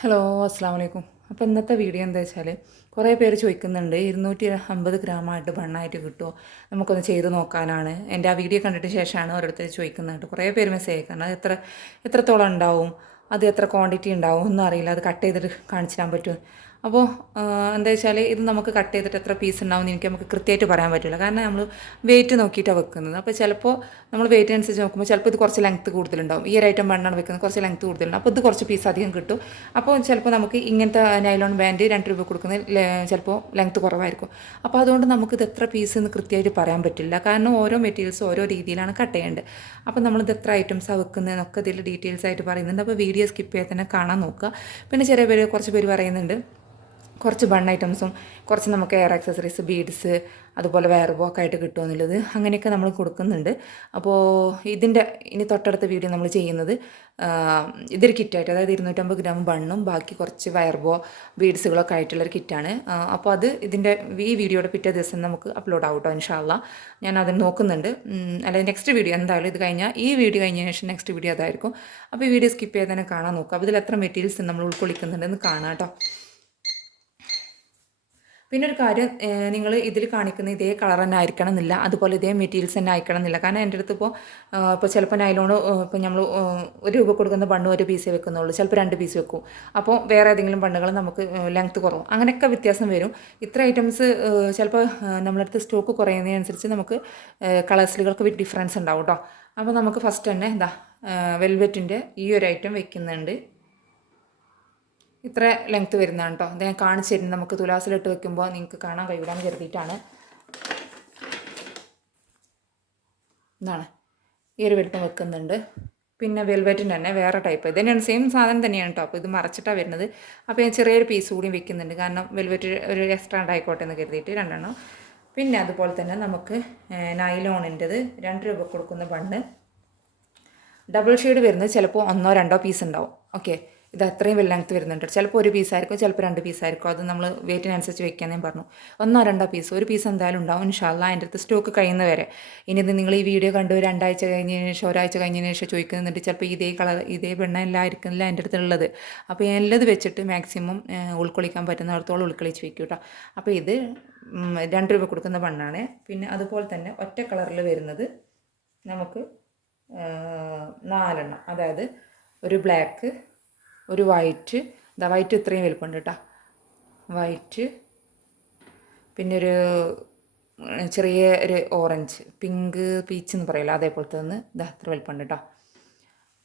Hello അസ്സാം വലൈക്കും. അപ്പോൾ ഇന്നത്തെ വീഡിയോ എന്താ വെച്ചാൽ കുറേ പേര് ചോദിക്കുന്നുണ്ട് 250 ഗ്രാമായിട്ട് ബണ്ണായിട്ട് കിട്ടുമോ, നമുക്കൊന്ന് ചെയ്ത് നോക്കാനാണ്. എൻ്റെ ആ വീഡിയോ കണ്ടിട്ട് ശേഷമാണ് ഓരോരുത്തർ ചോദിക്കുന്നുണ്ട്. കുറേ പേര് മെസ്സേജ് അയക്കുന്നത് എത്രത്തോളം ഉണ്ടാവും, അത് എത്ര ക്വാണ്ടിറ്റി ഉണ്ടാവും ഒന്നും അറിയില്ല, അത് കട്ട് ചെയ്തിട്ട് കാണിച്ചു തരാൻ പറ്റുമോ. അപ്പോൾ എന്താ വെച്ചാൽ ഇത് നമുക്ക് കട്ട് ചെയ്തിട്ട് എത്ര പീസ് ഉണ്ടാവും എന്ന് നമുക്ക് കൃത്യമായിട്ട് പറയാൻ പറ്റില്ല. കാരണം നമ്മൾ വെയിറ്റ് നോക്കിയിട്ടാണ് വെക്കുന്നത്. അപ്പോൾ ചിലപ്പോൾ നമ്മൾ വെയിറ്റ് അനുസരിച്ച് നോക്കുമ്പോൾ ചിലപ്പോൾ ഇത് കുറച്ച് ലെങ്ത്ത് കൂടുതലുണ്ടാവും. ഈ ഒരു ഐറ്റം ബണ്ണാണ് വെക്കുന്നത്, കുറച്ച് ലെങ്ത്ത് കൂടുതലുണ്ടാവും. അപ്പോൾ ഇത് കുറച്ച് പീസ് അധികം കിട്ടും. അപ്പോൾ ചിലപ്പോൾ നമുക്ക് ഇങ്ങനത്തെ നൈലോൺ ബാൻഡ് 2 രൂപ കൊടുക്കുന്നത് ചിലപ്പോൾ ലെങ്ത്ത് കുറവായിരിക്കും. അപ്പോൾ അതുകൊണ്ട് നമുക്കിത് എത്ര പീസ് എന്ന് കൃത്യമായിട്ട് പറയാൻ പറ്റില്ല. കാരണം ഓരോ മെറ്റീരിയൽസും ഓരോ രീതിയിലാണ് കട്ട് ചെയ്യേണ്ടത്. അപ്പോൾ നമ്മളിത് എത്ര ഐറ്റംസാണ് വെക്കുന്നതെന്നൊക്കെ ഇതിൽ ഡീറ്റെയിൽസ് ആയിട്ട് പറയുന്നുണ്ട്. അപ്പോൾ വീഡിയോ സ്കിപ്പ് ചെയ്യാൻ തന്നെ കാണാൻ നോക്കുക. പിന്നെ കുറച്ച് പേര് പറയുന്നുണ്ട് കുറച്ച് ബൺ ഐറ്റംസും കുറച്ച് നമുക്ക് എയർ ആക്സസറീസ്, ബീഡ്സ്, അതുപോലെ വെയർബോ ഒക്കെ ആയിട്ട് കിട്ടുമെന്നുള്ളത് അങ്ങനെയൊക്കെ നമ്മൾ കൊടുക്കുന്നുണ്ട്. അപ്പോൾ ഇനി തൊട്ടടുത്ത വീഡിയോ നമ്മൾ ചെയ്യുന്നത് ഇതൊരു കിറ്റായിട്ട്, അതായത് 250 ഗ്രാം ബണ്ണും ബാക്കി കുറച്ച് വെയർബോ, ബീഡ്സുകളൊക്കെ ആയിട്ടുള്ളൊരു കിറ്റാണ്. അപ്പോൾ ഈ വീഡിയോയുടെ പിറ്റേ ദിവസം നമുക്ക് അപ്ലോഡ് ആവും കേട്ടോ, ഇൻഷാ അള്ളാ. ഞാൻ അത് നോക്കുന്നുണ്ട്. അല്ലെങ്കിൽ നെക്സ്റ്റ് വീഡിയോ എന്തായാലും ഈ വീഡിയോ കഴിഞ്ഞതിന് ശേഷം നെക്സ്റ്റ് വീഡിയോ അതായിരിക്കും. അപ്പോൾ ഈ വീഡിയോ സ്കിപ്പ് ചെയ്ത് തന്നെ കാണാൻ നോക്കുക. അപ്പോൾ ഇതിൽ എത്ര മെറ്റീരിയൽസ് നമ്മൾ ഉൾക്കൊള്ളിക്കുന്നുണ്ടെന്ന് കാണാം കേട്ടോ. പിന്നെ ഒരു കാര്യം, നിങ്ങൾ ഇതിൽ കാണിക്കുന്ന ഇതേ കളർ തന്നെ ആയിരിക്കണം എന്നില്ല, അതുപോലെ ഇതേ മെറ്റീരിയൽസ് തന്നെ ആയിരിക്കണം എന്നില്ല. കാരണം എൻ്റെ അടുത്ത് ഇപ്പോൾ ചിലപ്പോൾ നൈലോൺ ഇപ്പോൾ നമ്മൾ 1 രൂപ കൊടുക്കുന്ന ബണ്ണ് 1 പീസേ വെക്കുന്നുള്ളൂ, ചിലപ്പോൾ 2 പീസ് വെക്കും. അപ്പോൾ വേറെ ഏതെങ്കിലും ബണ്ണുകൾ നമുക്ക് ലെങ്ത്ത് കുറവും, അങ്ങനെയൊക്കെ വ്യത്യാസം വരും. ഇത്ര ഐറ്റംസ് ചിലപ്പോൾ നമ്മളടുത്ത് സ്റ്റോക്ക് കുറയുന്നതിനനുസരിച്ച് നമുക്ക് കളേഴ്സിലുകൾക്ക് ഡിഫറൻസ് ഉണ്ടാവും കേട്ടോ. അപ്പോൾ നമുക്ക് ഫസ്റ്റ് തന്നെ വെൽവെറ്റിൻ്റെ ഈ ഒരു ഐറ്റം വെക്കുന്നുണ്ട്. ഇത്ര ലെങ്ത്ത് വരുന്നതാണ് കേട്ടോ. ഇത് ഞാൻ കാണിച്ചു തരുന്നത് നമുക്ക് തുലാസിലിട്ട് വെക്കുമ്പോൾ നിങ്ങൾക്ക് കാണാൻ കഴിയില്ലാന്ന് കരുതിയിട്ടാണ്. ഇതാണ് ഈ ഒരു വലിപ്പം വെക്കുന്നുണ്ട്. പിന്നെ വെൽവെറ്റിൻ്റെ തന്നെ വേറെ ടൈപ്പ്, ഇത് തന്നെയാണ്, സെയിം സാധനം തന്നെയാണ് കേട്ടോ. അപ്പോൾ ഇത് മറച്ചിട്ടാണ് വരുന്നത്. അപ്പോൾ ഞാൻ ചെറിയൊരു പീസ് കൂടി വെക്കുന്നുണ്ട്, കാരണം വെൽവെറ്റ് ഒരു എക്സ്ട്രാ ഉണ്ടായിക്കോട്ടെ എന്ന് കരുതിയിട്ട് 2 പിന്നെ അതുപോലെ തന്നെ നമുക്ക് നൈലോണിൻ്റെത് 2 രൂപ കൊടുക്കുന്ന ബണ്ണ് ഡബിൾ ഷെയ്ഡ് വരുന്നത് ചിലപ്പോൾ 1-2 പീസ് ഉണ്ടാവും. ഓക്കെ, ഇത് അത്രയും വലിയ ലെങ്ത്ത് വരുന്നുണ്ട്. ചിലപ്പോൾ 1 പീസായിരിക്കും, ചിലപ്പോൾ 2 പീസായിരിക്കും. അത് നമ്മൾ വെയിറ്റിനനുസരിച്ച് വെക്കാൻ ഞാൻ പറഞ്ഞു. 1-2 പീസ്, 1 പീസ് എന്തായാലും ഉണ്ടാവും ഇൻഷാ അള്ളാ. അതിൻ്റെ അടുത്ത് സ്റ്റോക്ക് കഴിയുന്നവരെ. ഇനി ഇത് നിങ്ങൾ ഈ വീഡിയോ കണ്ട് 2 ആഴ്ച കഴിഞ്ഞതിന് ശേഷം, ഒരാഴ്ച കഴിഞ്ഞതിന് ശേഷം ചോദിക്കുന്നുണ്ട്, ചിലപ്പോൾ ഇതേ കളർ ഇതേ എല്ലാം ആയിരിക്കുന്നില്ല എൻ്റെ അടുത്തുള്ളത്. അപ്പോൾ എല്ലത് വെച്ചിട്ട് മാക്സിമം ഉൾക്കൊള്ളിക്കാൻ പറ്റുന്നിടത്തോളം ഉൾക്കൊള്ളിച്ച് വെക്കും കേട്ടോ. അപ്പോൾ ഇത് 2 രൂപ കൊടുക്കുന്ന ബണ്ണാണ്. പിന്നെ അതുപോലെ തന്നെ ഒറ്റ കളറിൽ വരുന്നത് നമുക്ക് 4 അതായത് ഒരു ബ്ലാക്ക്, ഒരു വൈറ്റ്, വൈറ്റ് ഇത്രയും വലുപ്പമുണ്ട് കേട്ടോ, വൈറ്റ്, പിന്നെ ഒരു ചെറിയ ഒരു ഓറഞ്ച്, പിങ്ക് പീച്ച് എന്ന് പറയില്ല, അതേപോലത്തെ ഒന്ന് അത്ര വലുപ്പമുണ്ട് കേട്ടോ.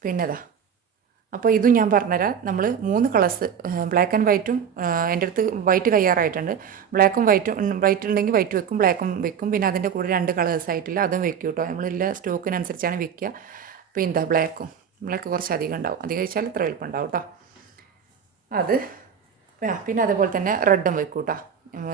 പിന്നെ അപ്പോൾ ഇതും ഞാൻ പറഞ്ഞുതരാം. നമ്മൾ 3 കളേഴ്സ്, ബ്ലാക്ക് ആൻഡ് വൈറ്റും, എൻ്റെ അടുത്ത് വൈറ്റ് കയ്യാറായിട്ടുണ്ട്. വൈറ്റ് ഉണ്ടെങ്കിൽ വൈറ്റ് വെക്കും, ബ്ലാക്കും വെക്കും. പിന്നെ അതിൻ്റെ കൂടെ 2 കളേഴ്സ് ആയിട്ടില്ല, അതും വെക്കും കേട്ടോ. നമ്മളില്ല സ്റ്റോക്കിനനുസരിച്ചാണ് വെക്കുക. പിന്നെ ബ്ലാക്ക് കുറച്ച് അധികം ഉണ്ടാവും, അധികം വെച്ചാൽ ഇത്ര വലുപ്പം ഉണ്ടാവും കേട്ടോ. അത് പിന്നെ അതുപോലെ തന്നെ റെഡും വെക്കും കേട്ടോ.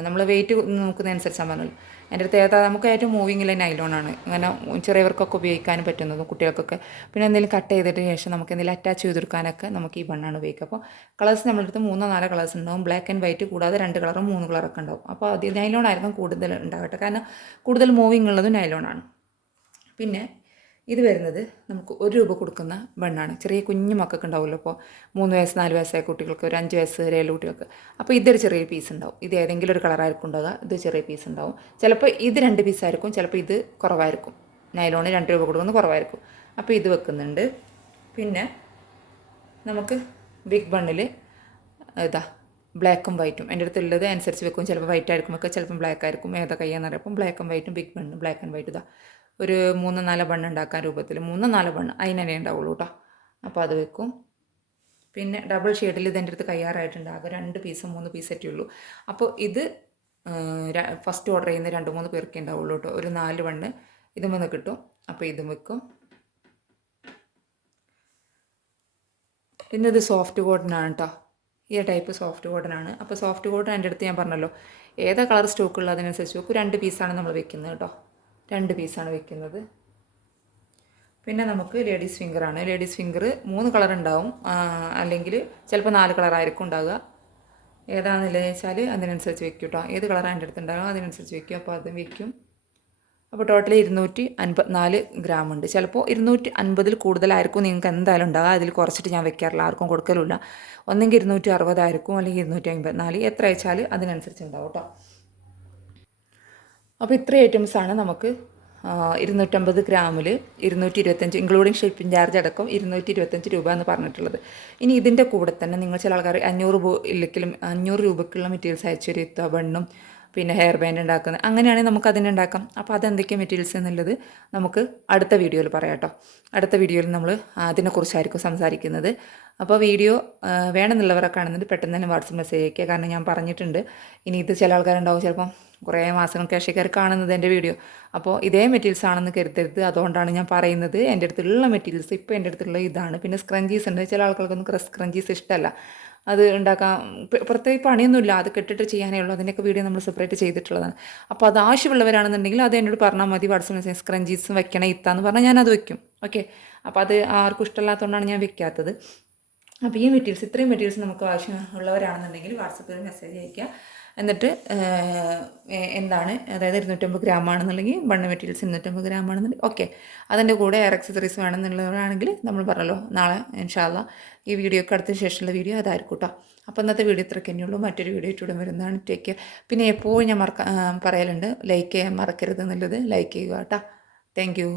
നമ്മൾ വെയിറ്റ് നോക്കുന്നതനുസരിച്ചാണ് പറഞ്ഞത്. എൻ്റെ അടുത്ത് നമുക്ക് ഏറ്റവും മൂവിങ്ങിലെ നൈലോണാണ്, അങ്ങനെ ചെറിയവർക്കൊക്കെ ഉപയോഗിക്കാനും പറ്റുന്നതും കുട്ടികൾക്കൊക്കെ. പിന്നെ എന്തെങ്കിലും കട്ട് ചെയ്തിട്ട് ശേഷം നമുക്ക് എന്തെങ്കിലും അറ്റാച്ച് ചെയ്തെടുക്കാനൊക്കെ നമുക്ക് ഈ ബണ്ണാണ് ഉപയോഗിക്കുക. അപ്പോൾ കളേഴ്സ് നമ്മളുടെ അടുത്ത് 3-4 കളേഴ്സ് ഉണ്ടാവും. ബ്ലാക്ക് ആൻഡ് വൈറ്റ് കൂടാതെ 2 കളറും 3 കളറൊക്കെ ഉണ്ടാവും. അപ്പോൾ അത് നൈലോൺ ആയിരിക്കും കൂടുതൽ ഉണ്ടാകട്ടെ, കാരണം കൂടുതൽ മൂവിങ് ഉള്ളതും നൈലോണാണ്. പിന്നെ ഇത് വരുന്നത് നമുക്ക് 1 രൂപ കൊടുക്കുന്ന ബണ്ണാണ്. ചെറിയ കുഞ്ഞു മക്കൾക്ക് ഉണ്ടാവുമല്ലോ, ഇപ്പോൾ 3 വയസ്സ് 4 വയസ്സായ കുട്ടികൾക്ക്, ഒരു 5 വയസ്സ് വരെയുള്ള കുട്ടികൾക്ക്. അപ്പോൾ ഇതൊരു ചെറിയ പീസ് ഉണ്ടാവും. ഇത് ഏതെങ്കിലും ഒരു കളറായിരിക്കും ഉണ്ടാകുക, ഇത് ചെറിയ പീസ് ഉണ്ടാവും. ചിലപ്പോൾ ഇത് 2 പീസായിരിക്കും, ചിലപ്പോൾ ഇത് കുറവായിരിക്കും. നൈലോണ് 2 രൂപ കൊടുക്കുന്നത് കുറവായിരിക്കും. അപ്പോൾ ഇത് വെക്കുന്നുണ്ട്. പിന്നെ നമുക്ക് ബിഗ് ബണ്ണിൽ ബ്ലാക്കും വൈറ്റും എൻ്റെ അടുത്തുള്ളത് അനുസരിച്ച് വെക്കും. ചിലപ്പോൾ വൈറ്റ് ആയിരിക്കും വെക്കുക, ചിലപ്പോൾ ബ്ലാക്ക് ആയിരിക്കും. ഏതാ കയ്യാന്നറിയപ്പം ബ്ലാക്കും വൈറ്റും big bun, black and white ഒരു 3-4 ബണ്ണ് ഉണ്ടാക്കാൻ രൂപത്തിൽ 3-4 ബണ്ണ് അതിനെ ഉണ്ടാവുള്ളൂ കേട്ടോ. അപ്പോൾ അത് വെക്കും. പിന്നെ ഡബിൾ ഷെയ്ഡിൽ ഇതെൻ്റെ അടുത്ത് കയ്യാറായിട്ടുണ്ട്. ആകെ 2 പീസ് 3 പീസൊക്കെ ഉള്ളൂ. അപ്പോൾ ഇത് ഫസ്റ്റ് ഓർഡർ ചെയ്യുന്ന 2-3 പേർക്കേ ഉണ്ടാവുള്ളൂ കേട്ടോ. ഒരു 4 ബണ്ണ് ഇതും വന്ന് കിട്ടും. അപ്പോൾ ഇതും വെക്കും. പിന്നെ ഇത് സോഫ്റ്റ് കോട്ടനാണ് കേട്ടോ. ഈ ടൈപ്പ് സോഫ്റ്റ് കോട്ടനാണ്. അപ്പോൾ സോഫ്റ്റ് കോട്ടൺ എൻ്റെ അടുത്ത് ഞാൻ പറഞ്ഞല്ലോ, ഏതാ കളർ സ്റ്റോക്ക് ഉള്ളത് അതിനനുസരിച്ച് വെക്കും. 2 പീസാണ് നമ്മൾ വെക്കുന്നത് കേട്ടോ, 2 പീസാണ് വെക്കുന്നത്. പിന്നെ നമുക്ക് ലേഡീസ് ഫിംഗറാണ്. ലേഡീസ് ഫിംഗർ 3 കളർ ഉണ്ടാവും, അല്ലെങ്കിൽ ചിലപ്പോൾ 4 കളറായിരിക്കും ഉണ്ടാകുക. ഏതാണെന്നുള്ളത് വെച്ചാൽ അതിനനുസരിച്ച് വെക്കും കേട്ടോ. ഏത് കളറാണ് എൻ്റെ അടുത്ത് ഉണ്ടാകുക അതിനനുസരിച്ച് വെക്കും. അപ്പോൾ അതും വെക്കും. അപ്പോൾ ടോട്ടൽ 254 ഗ്രാം ഉണ്ട്. ചിലപ്പോൾ 250 കൂടുതലായിരിക്കും നിങ്ങൾക്ക് എന്തായാലും ഉണ്ടാകുക. അതിൽ കുറച്ചിട്ട് ഞാൻ വെക്കാറില്ല, ആർക്കും കൊടുക്കലുമില്ല. ഒന്നെങ്കിൽ 260 ആയിരിക്കും, അല്ലെങ്കിൽ 254, എത്ര അയച്ചാൽ അതിനനുസരിച്ച് ഉണ്ടാവും കേട്ടോ. അപ്പോൾ ഇത്രയും ഐറ്റംസാണ് നമുക്ക് 250 ഗ്രാമിൽ 225, ഇൻക്ലൂഡിങ് ഷിപ്പിംഗ് ചാർജ് അടക്കം 225 രൂപ എന്ന് പറഞ്ഞിട്ടുള്ളത്. ഇനി ഇതിൻ്റെ കൂടെ തന്നെ നിങ്ങൾ ചില ആൾക്കാർ 500 രൂപയ്ക്കുള്ള മെറ്റീരിയൽസ് അയച്ചു തരും, ബണ്ണും പിന്നെ ഹെയർ ബാൻഡ് ഉണ്ടാക്കുന്നത്. അങ്ങനെയാണെങ്കിൽ നമുക്ക് അതിനെ ഉണ്ടാക്കാം. അപ്പോൾ അതെന്തൊക്കെയാണ് മെറ്റീരിയൽസ് എന്നുള്ളത് നമുക്ക് അടുത്ത വീഡിയോയിൽ പറയാം കേട്ടോ. അടുത്ത വീഡിയോയിൽ നമ്മൾ അതിനെക്കുറിച്ചായിരിക്കും സംസാരിക്കുന്നത്. അപ്പോൾ വീഡിയോ വേണമെന്നുള്ളവരൊക്കെ ആണെന്നുണ്ടെങ്കിൽ പെട്ടെന്ന് തന്നെ വാട്സപ്പ് മെസ്സേജ് അയക്കുക. കാരണം ഞാൻ പറഞ്ഞിട്ടുണ്ട്, ഇനി ഇത് ചില ആൾക്കാരുണ്ടാവും ചിലപ്പം കുറേ മാസങ്ങൾക്ക് ശേഷം കാണുന്നത് എൻ്റെ വീഡിയോ. അപ്പോൾ ഇതേ മെറ്റീരിയൽസ് ആണെന്ന് കരുതരുത്. അതുകൊണ്ടാണ് ഞാൻ പറയുന്നത്. എൻ്റെ അടുത്തുള്ള മെറ്റീരിയൽസ് ഇപ്പോൾ എൻ്റെ അടുത്തുള്ള ഇതാണ്. പിന്നെ സ്ക്രഞ്ചീസ് ഉണ്ട്. ചില ആൾക്കാർക്കൊന്നും സ്ക്രഞ്ചീസ് ഇഷ്ടമല്ല. അത് ഉണ്ടാക്കാൻ പ്രത്യേക പണിയൊന്നുമില്ല, അത് കെട്ടിട്ട് ചെയ്യാനേ ഉള്ളൂ. അതിൻ്റെയൊക്കെ വീഡിയോ നമ്മൾ സെപ്പറേറ്റ് ചെയ്തിട്ടുള്ളതാണ്. അപ്പോൾ അത് ആവശ്യമുള്ളവരാണെന്നുണ്ടെങ്കിൽ അത് എന്നോട് പറഞ്ഞാൽ മതി. വാട്സപ്പ് മെസ്സേജ് സ്ക്രഞ്ചീസും വെക്കണം ഇത്താന്ന് പറഞ്ഞാൽ ഞാനത് വെക്കും. ഓക്കെ, അപ്പോൾ അത് ആർക്കും ഇഷ്ടമല്ലാത്തതുകൊണ്ടാണ് ഞാൻ വെക്കാത്തത്. അപ്പോൾ ഈ മെറ്റീരിയൽസ്, ഇത്രയും മെറ്റീരിയൽസ് നമുക്ക് ആവശ്യമുള്ളവരാണെന്നുണ്ടെങ്കിൽ വാട്സപ്പിൽ മെസ്സേജ് അയയ്ക്കുക. എന്നിട്ട് എന്താണ്, അതായത് 250 ഗ്രാം ആണെന്നുണ്ടെങ്കിൽ ബണ്ണ് മെറ്റീരിയൽസ് 250 ഗ്രാം ആണെന്നുണ്ടെങ്കിൽ ഓക്കെ. അതിൻ്റെ കൂടെ എയർ ആക്സസറീസ് വേണമെന്നുള്ളവരാണെങ്കിൽ നമ്മൾ പറഞ്ഞല്ലോ, നാളെ ഇൻഷാ അല്ലാ ഈ വീഡിയോക്ക് അടുത്ത ശേഷമുള്ള വീഡിയോ അതായിരിക്കും കേട്ടോ. അപ്പോൾ ഇന്നത്തെ വീഡിയോ ഇത്രയ്ക്ക് തന്നെയുള്ളൂ. മറ്റൊരു വീഡിയോ ഇട്ടൂടെ വരുന്നതാണ്. Take care. പിന്നെ എപ്പോഴും ഞാൻ പറയലുണ്ട്, ലൈക്ക് ചെയ്യാൻ മറക്കരുത് എന്നുള്ളത്. ലൈക്ക് ചെയ്യുക കേട്ടോ. Thank you.